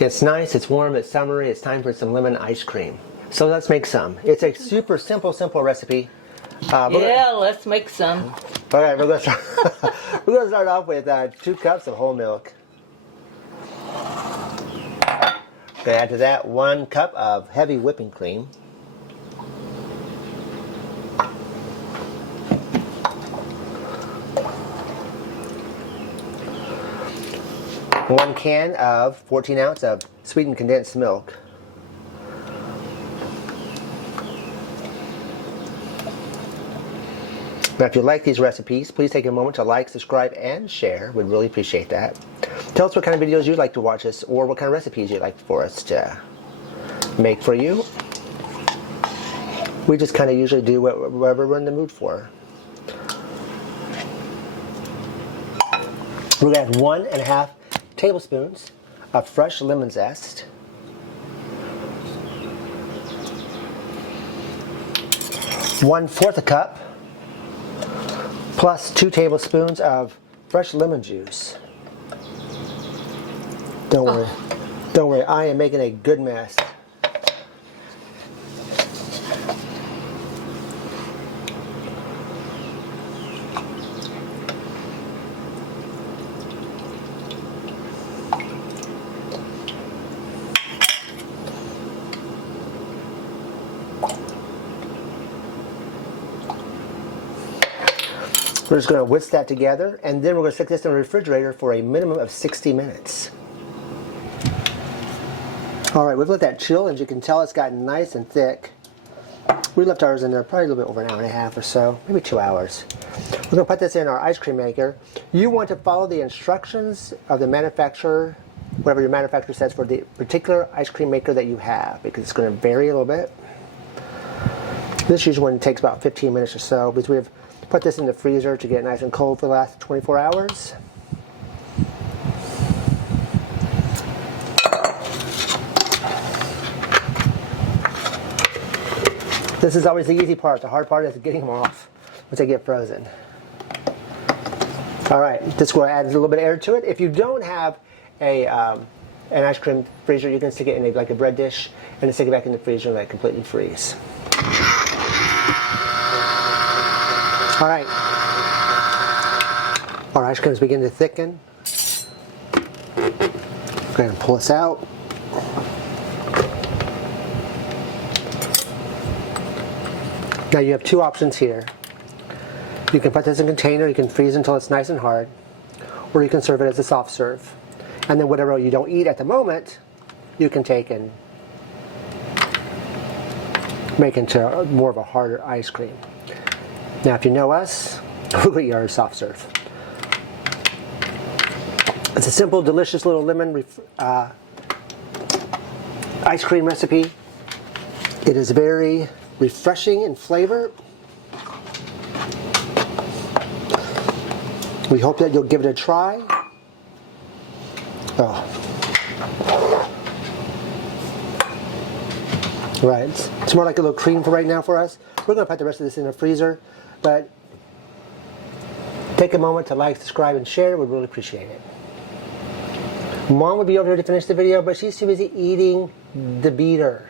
It's nice, it's warm, it's summery, it's time for some lemon ice cream. So let's make some. It's a super simple recipe. Let's make some. All right, we're going to start off with 2 cups of whole milk. We're going to add to that 1 cup of heavy whipping cream. 1 can of 14 ounce of sweetened condensed milk. Now, if you like these recipes, please take a moment to like, subscribe, and share. We'd really appreciate that. Tell us what kind of videos you'd like to watch us, or what kind of recipes you'd like for us to make for you. We just kind of usually do whatever we're in the mood for. We're going to add 1.5 tablespoons of fresh lemon zest. 1/4 a cup plus 2 tablespoons of fresh lemon juice. Don't worry, I am making a good mess. We're just going to whisk that together, and then we're going to stick this in the refrigerator for a minimum of 60 minutes. Alright, we've let that chill, and as you can tell, it's gotten nice and thick. We left ours in there probably a little bit over 1.5 hours or so, maybe 2 hours. We're going to put this in our ice cream maker. You want to follow the instructions of the manufacturer, whatever your manufacturer says for the particular ice cream maker that you have, because it's going to vary a little bit. This usually one takes about 15 minutes or so, because we've put this in the freezer to get it nice and cold for the last 24 hours. This is always the easy part. The hard part is getting them off once they get frozen. Alright, just going to add a little bit of air to it. If you don't have an ice cream freezer, you can stick it in like a bread dish and then stick it back in the freezer and let it completely freeze. Alright, our ice cream is beginning to thicken. Go ahead and pull this out. Now you have 2 options here. You can put this in a container, you can freeze until it's nice and hard, or you can serve it as a soft serve. And then whatever you don't eat at the moment, you can take and make into more of a harder ice cream. Now, if you know us, we'll eat our soft serve. It's a simple, delicious little lemon ice cream recipe. It is very refreshing in flavor. We hope that you'll give it a try. Oh. Right, it's more like a little cream for right now for us. We're going to put the rest of this in the freezer, but take a moment to like, subscribe, and share. We'd really appreciate it. Mom would be over here to finish the video, but she's too busy eating the beater.